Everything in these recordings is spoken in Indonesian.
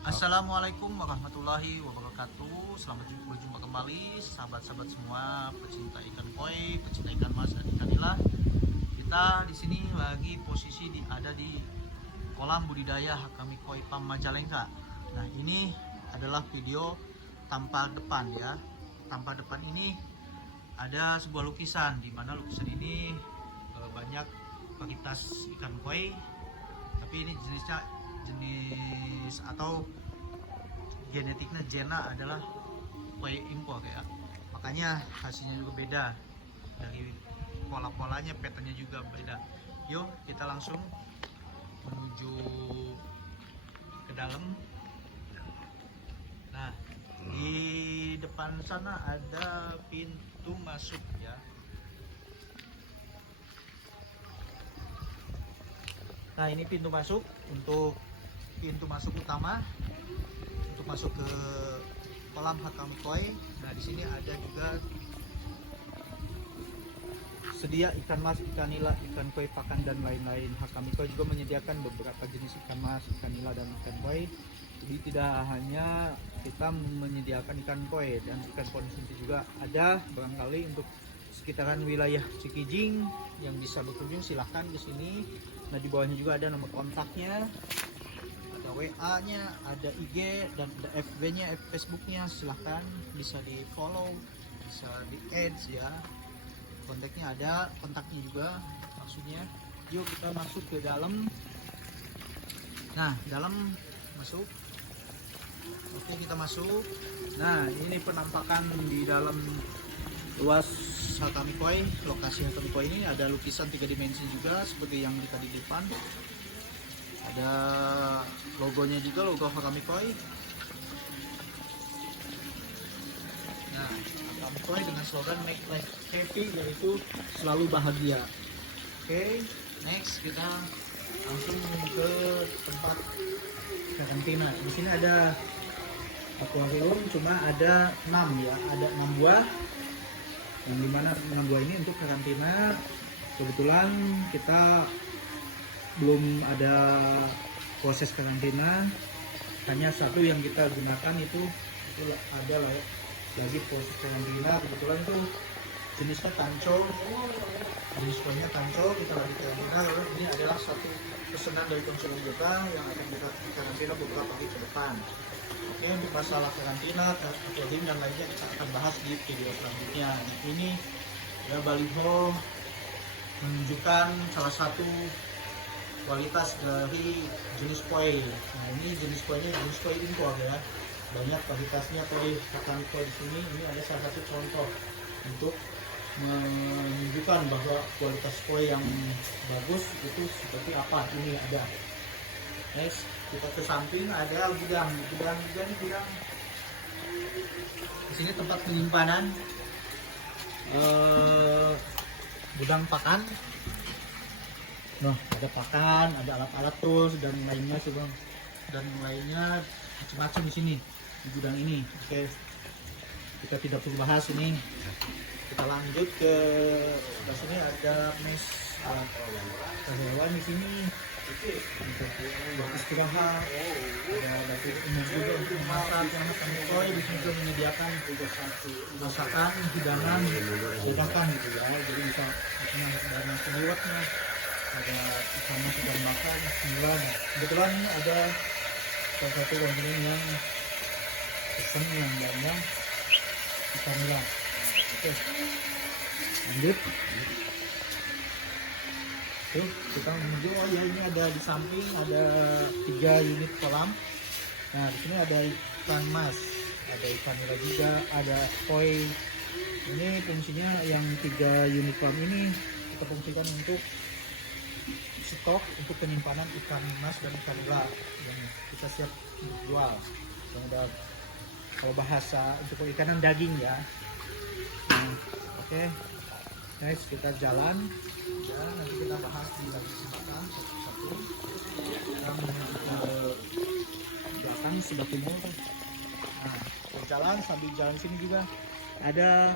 Assalamualaikum warahmatullahi wabarakatuh. Selamat berjumpa kembali sahabat-sahabat semua pecinta ikan koi, pecinta ikan mas dan ikan nila. Kita di sini lagi posisi ada di kolam budidaya Hakami Koi Pam Majalengka. Nah, ini adalah video tanpa depan ya. Tanpa depan ini ada sebuah lukisan, di mana lukisan ini banyak varietas ikan koi, tapi ini jenis atau genetiknya adalah koi impor ya, makanya hasilnya juga beda, dari pola-polanya patternnya juga beda. Yuk kita langsung menuju ke dalam. Nah, di depan sana ada pintu masuk ya. Nah, ini pintu masuk utama untuk masuk ke kolam Hakami Koi. Nah, di sini ada juga sedia ikan mas, ikan nila, ikan koi pakan dan lain-lain. Hakami Koi juga menyediakan beberapa jenis ikan mas, ikan nila dan ikan koi. Jadi tidak hanya kita menyediakan ikan koi dan ikan konsumsi juga ada. Barangkali untuk sekitaran wilayah Cikijing yang bisa berkunjung silahkan ke sini. Nah, di bawahnya juga ada nomor kontaknya, ada WA-nya, ada IG dan ada FB-nya, Facebook-nya. Silahkan bisa di follow, bisa di add ya. Kontaknya ada, kontaknya juga maksudnya. Yuk kita masuk ke dalam. Nah, dalam masuk. Oke, kita masuk. Nah, ini penampakan di dalam luas Hakami Koi. Lokasi Hakami Koi ini ada lukisan 3 dimensi juga seperti yang tadi di depan. Ada logonya juga, logo Hakami Koi. Nah, Hakami Koi dengan slogan Make Life Happy, yaitu selalu bahagia. Oke, next kita langsung ke tempat karantina. Di sini ada akuarium, cuma ada 6 ya, ada 6 buah. Yang dimana 6 buah ini untuk karantina. Kebetulan kita belum ada proses karantina, hanya satu yang kita gunakan itu ada lah ya, lagi proses karantina. Kebetulan itu jenisnya tanco, jenis koinya tanco, kita lagi karantina. Lalu ini adalah satu pesanan dari konsumen kita yang akan kita karantina beberapa hari ke depan. Oke, untuk masalah karantina, akuarium dan lainnya kita akan bahas di video selanjutnya. Nah, ini ya baliho menunjukkan salah satu kualitas dari jenis koi. Nah, ini jenis koinya jenis koi impor ya. Banyak kualitasnya koi Hakami Koi di sini. Ini ada salah satu contoh untuk menunjukkan bahwa kualitas koi yang bagus itu seperti apa. Ini ada. Next, kita ke samping ada gudang. Gudang di sini tempat penyimpanan gudang pakan. Nah, ada pakan, ada alat-alat tools dan lainnya sih bang, dan lainnya macam-macam di sini di gudang ini. Oke, kita tidak perlu bahas ini. Kita lanjut ke sini. Ada mes hewan di sini untuk istirahat. Ada dapur umum juga untuk memasak. Yang Hakami Koi di sini juga menyediakan masakan, hidangan dadakan gitu ya. Jadi bisa hidangan seliwatnya, ada ikan mas, ikan bakar, sembilan. Kebetulan ini ada salah satu konsumen yang pesen yang banyak ikan nila. Oke, lanjut. Tuh, kita menuju. Oh ya, ini ada di samping ada 3 unit kolam. Nah, di sini ada ikan mas, ada ikan nila juga, ada koi. Ini fungsinya yang 3 unit kolam ini kita fungsikan untuk stok untuk penyimpanan ikan mas dan ikan nila yang kita siap untuk jual. Yang udah, kalau bahasa untuk ikanan daging ya. Nah, oke. Next kita jalan ya, nanti kita bahas di lagi kesempatan satu-satu. Kita menuju ke belakang sebelah timur. Nah, kita jalan, sambil jalan sini juga ada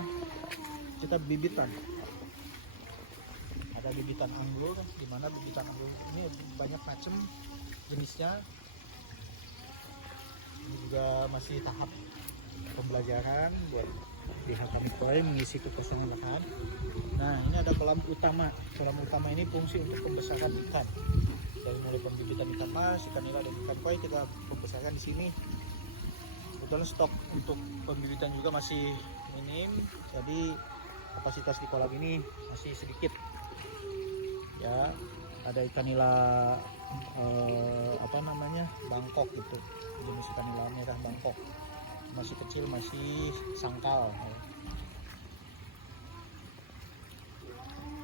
kita bibitan. Ada bibitan anggur, di mana bibitan anggur ini banyak macam jenisnya. Ini juga masih tahap pembelajaran buat pihak kami koi mengisi kekosongan lahan. Nah, ini ada kolam utama. Kolam utama ini fungsi untuk pembesaran ikan. Dari mulai pembibitan ikan mas, ikan nila, dan ikan koi kita pembesarkan di sini. Kebetulan stok untuk pembibitan juga masih minim, jadi kapasitas di kolam ini masih sedikit. Ya, ada ikan nila Bangkok gitu, jenis ikan nila merah Bangkok. Masih kecil, masih sangkal.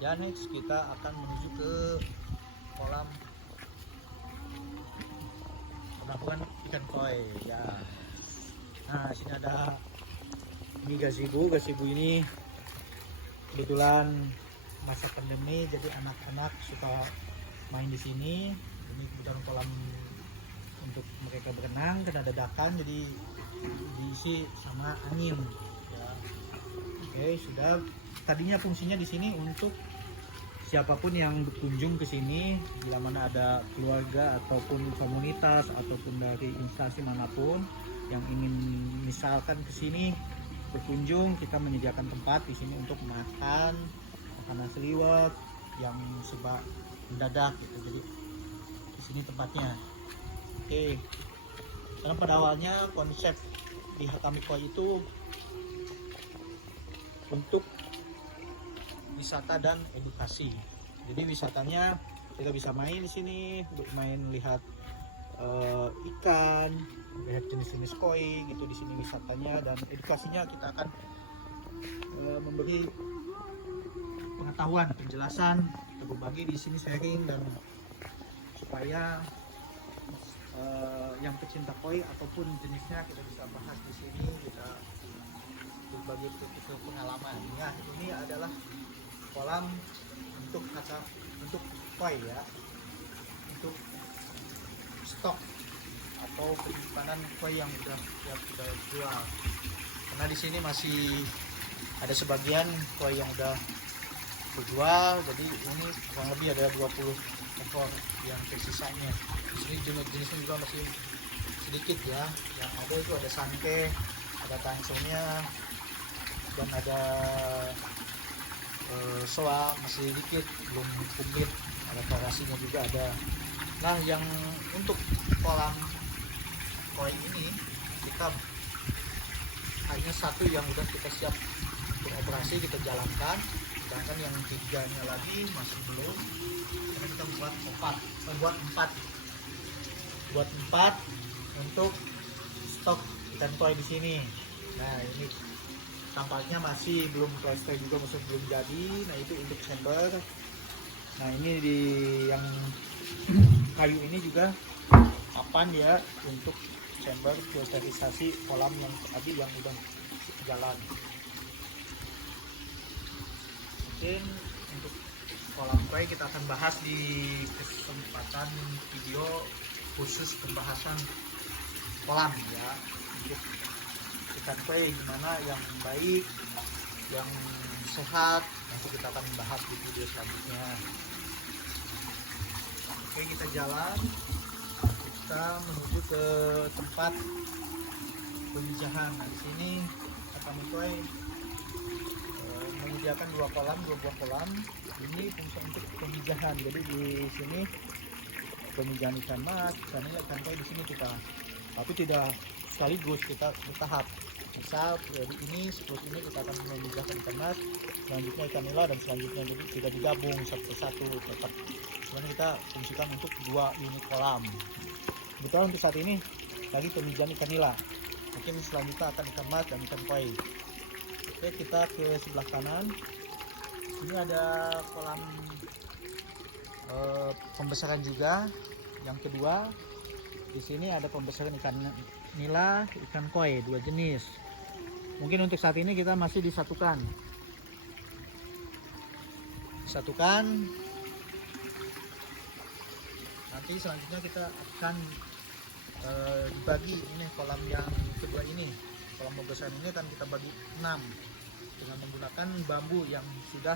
Ya, next kita akan menuju ke kolam penampungan ikan koi. Ya, nah sini ada ini gazebo. Gazebo ini kebetulan masa pandemi, jadi anak-anak suka main di sini. Ini kebetulan kolam untuk mereka berenang, kena dadakan, jadi diisi sama angin. Ya. Oke, sudah. Tadinya fungsinya di sini untuk siapapun yang berkunjung ke sini, bila mana ada keluarga ataupun komunitas ataupun dari instansi manapun yang ingin misalkan ke sini berkunjung, kita menyediakan tempat di sini untuk makan makanan seliwet yang serba mendadak gitu. Jadi di sini tempatnya. Oke. Karena pada awalnya konsep di Hakami Koi itu untuk wisata dan edukasi. Jadi wisatanya kita bisa main di sini, main lihat ikan, lihat jenis-jenis koi gitu di sini wisatanya, dan edukasinya kita akan memberi pengetahuan, penjelasan, kita berbagi di sini sharing, dan supaya yang pecinta koi ataupun jenisnya kita bisa bahas di sini, kita berbagi pengalaman. Ya, ini adalah kolam untuk koi ya, untuk stok atau penyimpanan koi yang udah siap kita jual. Karena di sini masih ada sebagian koi yang udah berjual, jadi ini kurang lebih ada 20 ekor yang tersisanya. Di sini jenis-jenisnya juga masih sedikit ya. Yang ada itu ada sanke, ada tangsonya, dan ada soa masih sedikit, belum komplit. Ada parasinya juga ada. Nah, yang untuk kolam koi ini kita hanya satu yang udah kita siap beroperasi, kita jalankan. Sedangkan yang tiganya lagi masih belum, karena kita buat empat untuk stok ikan koi di sini. Nah, ini tampaknya masih belum selesai juga, masih belum jadi. Nah, itu untuk chamber. Nah, ini di yang kayu ini juga papan ya untuk chamber filterisasi kolam yang tadi yang udah jalan. Mungkin untuk kolam koi kita akan bahas di kesempatan video khusus pembahasan kolam ya, untuk ikan koi gimana yang baik, yang sehat, nanti kita akan bahas di video selanjutnya. Oke, kita jalan, kita menuju ke tempat pemijahan. Nah, di sini Hakami Koi menyediakan dua buah kolam. Ini fungsi untuk pemijahan. Jadi di sini pemijahan ikan mas, ikan koi di sini kita, tapi tidak sekaligus, kita bertahap. Misal dari ini seperti ini kita akan memijahkan ikan mas, selanjutnya ikan nila, dan selanjutnya, jadi tidak digabung satu persatu, tetap sebenarnya kita fungsikan untuk 2 unit kolam. Betul, untuk saat ini lagi pemijahan ikan nila, mungkin selanjutnya akan ikan mas dan ikan koi. Oke, kita ke sebelah kanan. Ini ada kolam pembesaran juga yang kedua. Di sini ada pembesaran ikan nila, ikan koi, 2 jenis. Mungkin untuk saat ini kita masih disatukan. Nanti selanjutnya kita akan dibagi. Ini kolam yang kedua ini, kolam pembesaran ini akan kita bagi 6 dengan menggunakan bambu yang sudah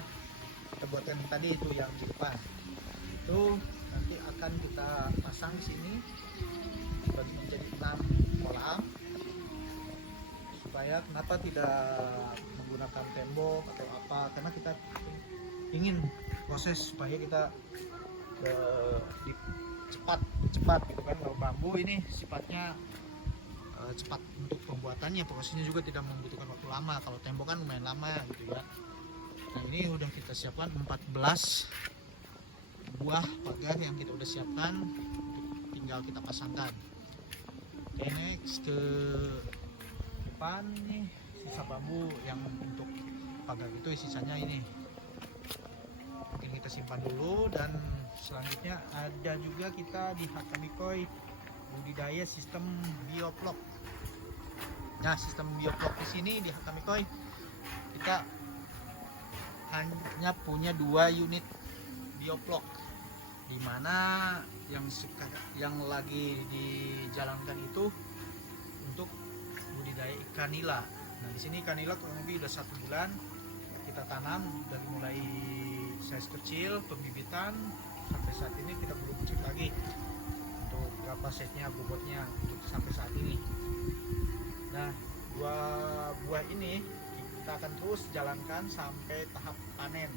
kita buatkan tadi itu yang di depan. Itu nanti akan kita pasang di sini bagi menjadi 6 kolam. saya kenapa tidak menggunakan tembok atau apa, karena kita ingin proses supaya kita cepat gitu kan. Kalau bambu ini sifatnya cepat untuk pembuatannya, prosesnya juga tidak membutuhkan waktu lama. Kalau tembok kan lumayan lama gitu ya. Nah ini udah kita siapkan 14 buah pagar yang kita udah siapkan, tinggal kita pasangkan. Oke, next ke depan nih sisa bambu yang untuk pagar itu, sisanya ini mungkin kita simpan dulu. Dan selanjutnya ada juga kita di Hakamikoi budidaya sistem bioflok. Nah, sistem bioflok di sini di Hakamikoi kita hanya punya 2 unit bioflok, dimana yang lagi dijalankan itu untuk budidaya ikan nila. Nah, di sini ikan nila kurang lebih udah 1 bulan kita tanam, dari mulai size kecil pembibitan sampai saat ini kita belum cek lagi untuk berapa size-nya, bobotnya untuk sampai saat ini. Nah, 2 buah ini kita akan terus jalankan sampai tahap panen.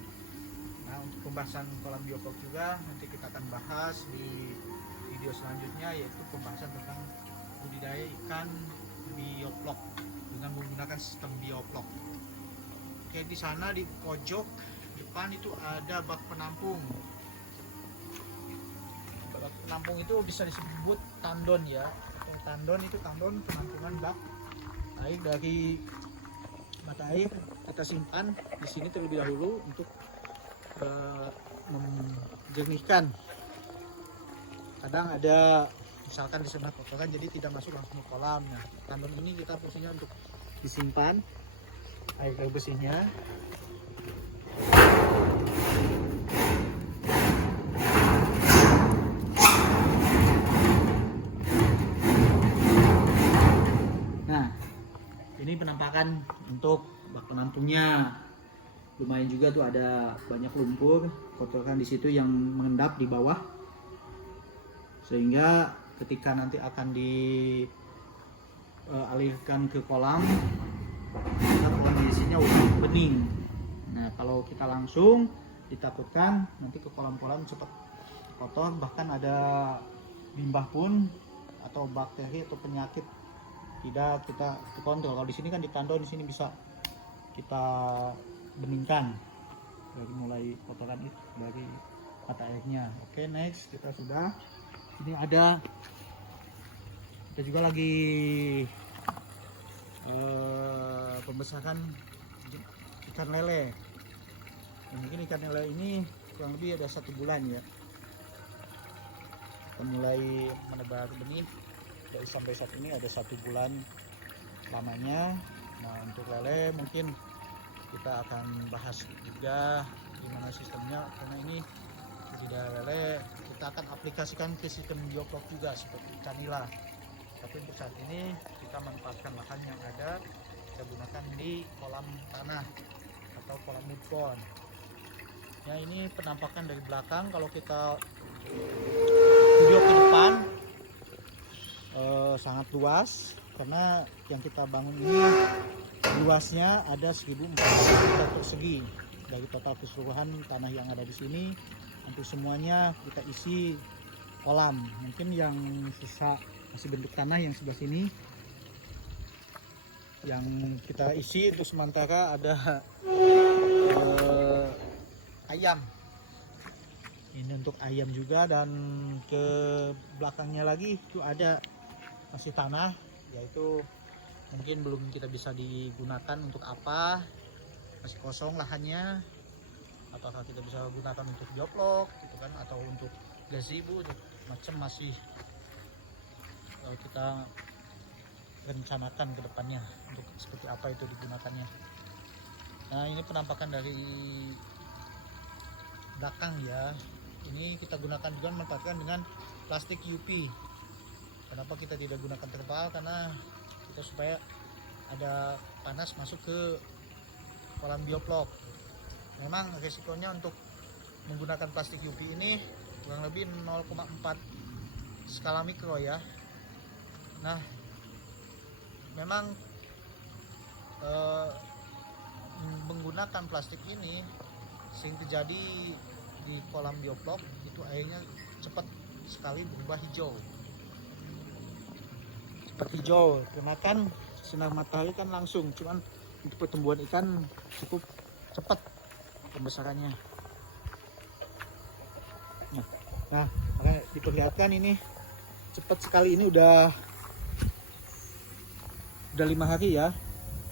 Nah, untuk pembahasan kolam bioflok juga nanti kita akan bahas di video selanjutnya, yaitu pembahasan tentang budidaya ikan bioflok dengan menggunakan sistem bioflok. Oke, di sana di pojok depan itu ada bak penampung. Bak penampung itu bisa disebut tandon ya. Tandon itu tandon penampungan bak air dari mata air. Kita simpan di sini terlebih dahulu untuk menjernihkan. Kadang ada misalkan di sana kotoran, jadi tidak masuk langsung ke kolam. Nah, tandon ini kita fungsinya untuk disimpan air bersihnya. Nah, ini penampakan untuk bak penampungnya. Lumayan juga tuh, ada banyak lumpur, kotoran di situ yang mengendap di bawah, sehingga ketika nanti akan dialirkan ke kolam, kolam isinya udah bening. Nah, kalau kita langsung ditakutkan nanti ke kolam-kolam cepat kotor, bahkan ada limbah pun atau bakteri atau penyakit tidak kita kontrol. Kalau di sini kan ditandon, di sini bisa kita beningkan dari mulai kotoran itu dari mata airnya. Oke, next kita sudah ini ada, kita juga lagi pembesaran ikan lele. Nah, mungkin ikan lele ini kurang lebih ada 1 bulan ya, kita mulai menebar benih. Dari sampai saat ini ada 1 bulan lamanya. Nah, untuk lele mungkin kita akan bahas juga gimana sistemnya, karena ini budidaya lele kita akan aplikasikan ke sistem bioflok juga seperti ikan nila. Tapi untuk saat ini kita manfaatkan lahan yang ada, kita gunakan di kolam tanah atau kolam mud pond. Ya, ini penampakan dari belakang. Kalau kita video ke depan sangat luas, karena yang kita bangun ini luasnya ada 1.400 meter persegi. Dari total keseluruhan tanah yang ada di sini, hampir semuanya kita isi kolam. Mungkin yang sisa masih bentuk tanah yang sebelah sini yang kita isi itu sementara ada ayam. Ini untuk ayam juga. Dan ke belakangnya lagi itu ada masih tanah, yaitu mungkin belum kita bisa digunakan untuk apa, masih kosong lahannya. Apakah kita bisa gunakan untuk bioflok gitu kan, atau untuk gazebo macam, masih kita rencanakan ke depannya untuk seperti apa itu digunakannya. Nah, ini penampakan dari belakang ya. Ini kita gunakan juga, manfaatkan dengan plastik UV. Kenapa kita tidak gunakan terpal? Karena kita supaya ada panas masuk ke kolam bioflok. Memang resikonya untuk menggunakan plastik UV ini kurang lebih 0,4 skala mikro ya. Nah, memang eh, menggunakan plastik ini, sehingga terjadi di kolam bioblok itu airnya cepat sekali berubah hijau. Cepat hijau karena kan sinar matahari kan langsung, cuman untuk pertumbuhan ikan cukup cepat pembesarannya. Nah, makanya diperlihatkan ini cepat sekali, ini udah 5 hari ya.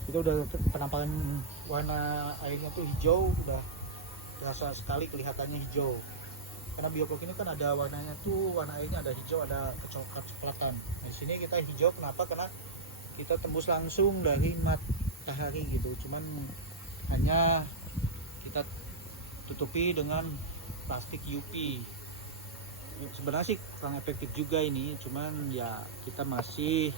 Kita udah penampakan warna airnya tuh hijau, udah terasa sekali kelihatannya hijau. Karena bioblok ini kan ada warnanya tuh, warna airnya ada hijau, ada kecoklat-coklatan. Di sini kita hijau kenapa? Karena kita tembus langsung dari matahari gitu. Cuman hanya kita tutupi dengan plastik UV. Sebenarnya sih kurang efektif juga ini, cuman ya kita masih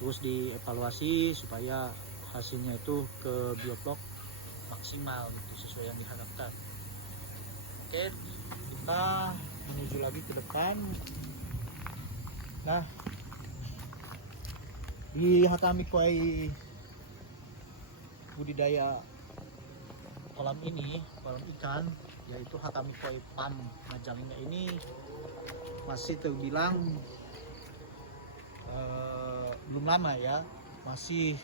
terus dievaluasi supaya hasilnya itu ke bioblok maksimal gitu, sesuai yang diharapkan. Oke, kita menuju lagi ke depan. Nah, di Hakami Koi budidaya kolam ini, kolam ikan, yaitu Hakami Koi Pan Majalengka ini masih terbilang belum lama ya, masih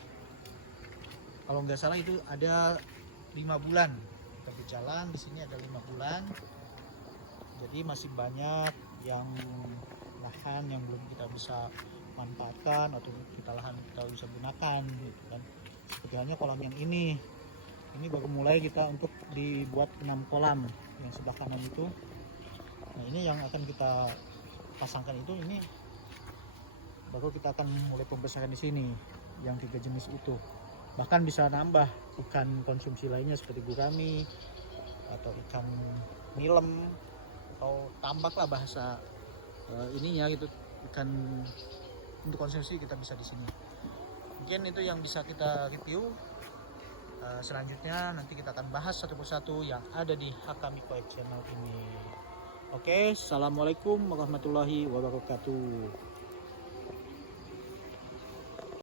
kalau nggak salah itu ada 5 bulan kita berjalan di sini, ada 5 bulan. Jadi masih banyak yang lahan yang belum kita bisa manfaatkan atau lahan kita bisa gunakan gitu kan. Seperti halnya kolam yang ini baru mulai kita untuk dibuat 6 kolam yang sebelah kanan itu. Nah, ini yang akan kita pasangkan itu, ini baru kita akan mulai pembesaran di sini yang 3 jenis itu. Bahkan bisa nambah ikan konsumsi lainnya seperti gurami atau ikan nilem atau tambak lah bahasa ininya gitu, ikan untuk konsumsi kita bisa di sini. Mungkin itu yang bisa kita review. Selanjutnya nanti kita akan bahas satu persatu yang ada di Hakami Koi channel ini. Oke, assalamualaikum warahmatullahi wabarakatuh.